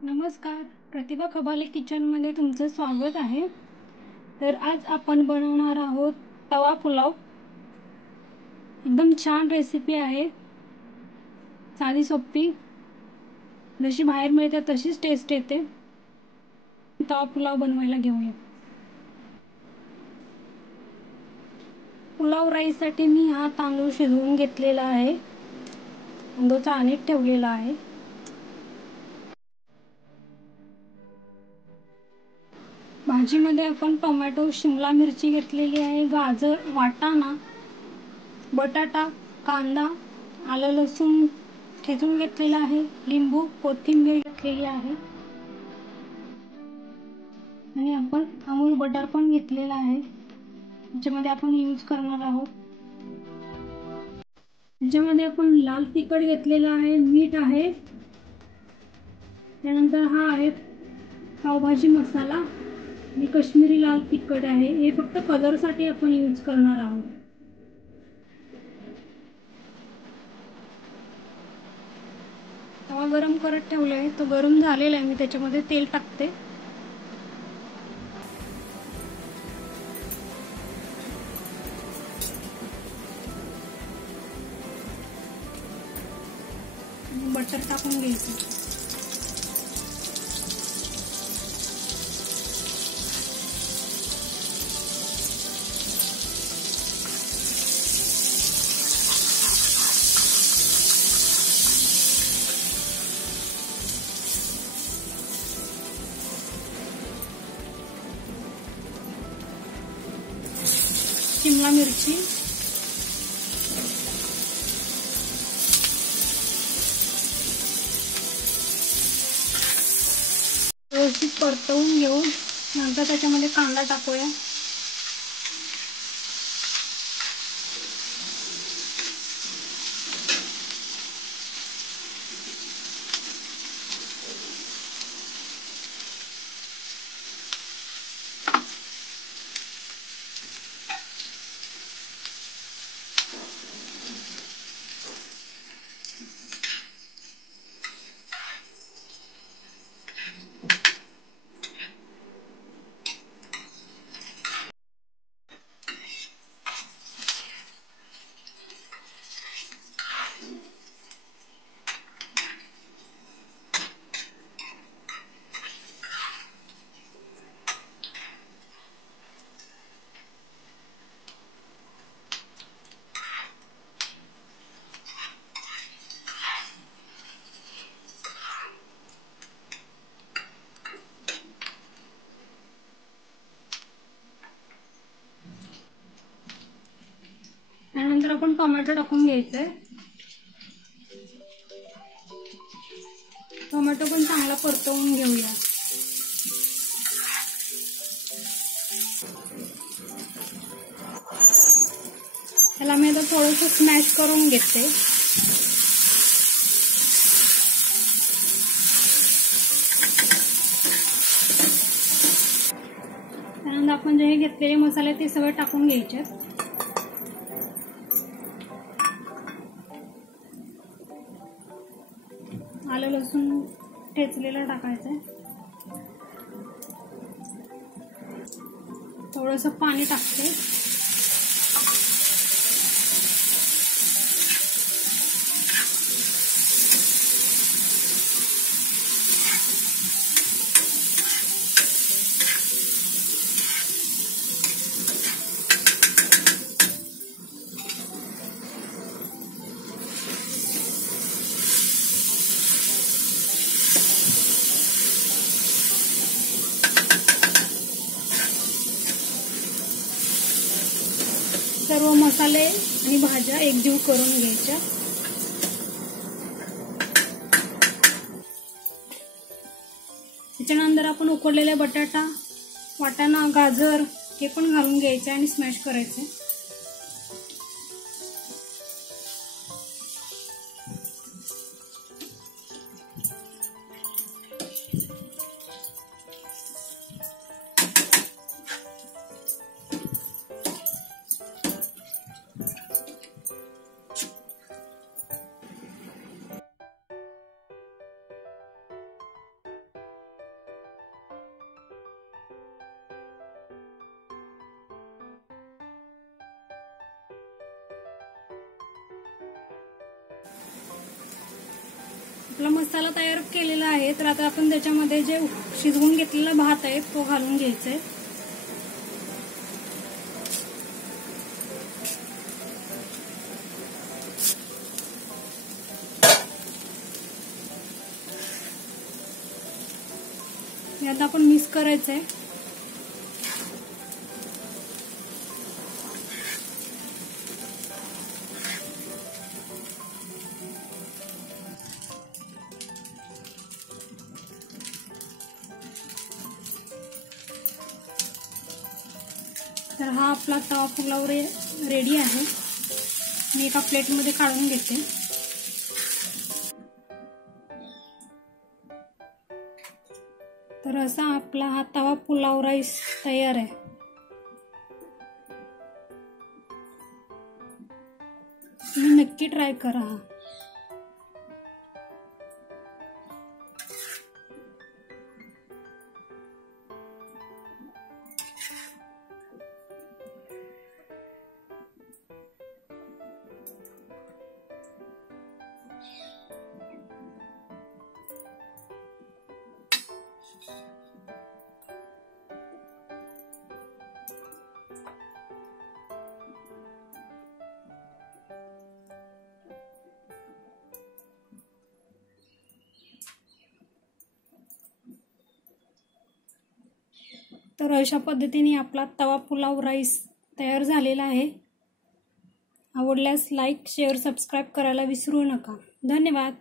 नमस्कार, प्रतिभा खबाले किचनमध्ये तुमचं स्वागत आहे. तर आज आपण बनवणार आहोत तवा पुलाव. एकदम छान रेसिपी आहे, साधी सोपी, जशी बाहेर मिळते तशीच टेस्ट येते. तवा पुलाव बनवायला घेऊया. पुलाव राईससाठी मी हा तांदूळ शिजवून घेतलेला आहे, तो चाळणीत ठेवलेला आहे. भाजीमध्ये आपण टोमॅटो, शिमला मिरची घेतलेली आहे, गाजर, वाटाणा, बटाटा, कांदा, आलं लसूण ठेचून घेतलेला आहे, लिंबू, कोथिंबीर घेतलेली आहे आणि आपण अमूल बटर पण घेतलेला आहे, ज्याच्यामध्ये आपण यूज करणार आहोत. त्याच्यामध्ये आपण लाल तिखट घेतलेला आहे, मीठ आहे, त्यानंतर हा आहे पावभाजी मसाला आणि काश्मीरी लाल तिखट आहे. हे फक्त कलरसाठी आपण यूज करणार आहोत. तवा गरम करत ठेवला आहे, तो गरम झालेला आहे. मी त्याच्यामध्ये तेल टाकते. बटर टाकून घ्यायचं. शिमला मिरची, व्यवस्थित परतवून घेऊ. नंतर त्याच्यामध्ये कांदा टाकूया. त्यानंतर आपण टोमॅटो टाकून घ्यायचंय. टोमॅटो पण चांगला परतवून घेऊया. त्याला मी आता थोडंसं स्मॅश करून घेते. त्यानंतर आपण जे घेतलेले मसाले ते सगळे टाकून घ्यायचे. आलं लसूण ठेचलेलं टाकायचं. थोडंसं पाणी टाकते. सर्व मसाले आणि भाज्या एकजीव करून घ्यायच्या. त्याच्यानंतर आपण उकडलेले बटाटा, वाटाणा, गाजर हे पण घालून घ्यायचे आणि स्मॅश करायचे. आपला मसाला तयार केलेला आहे, तर आता आपण त्याच्यामध्ये जे शिजवून घेतलेला भात आहे तो घालून घ्यायचा आहे. यात आपण मिक्स करायचं आहे. तर हा आपला तवा पुलाव रेडी आहे. मी एका प्लेटमध्ये काढून घेते. तर असा आपला हा तवा पुलाव राईस तयार आहे. तुम्ही नक्की ट्राय करा. तर अशा पद्धतीने आपला तवा पुलाव राईस तयार झालेला आहे. आवडल्यास लाईक, शेअर, सबस्क्राईब करायला विसरू नका. धन्यवाद.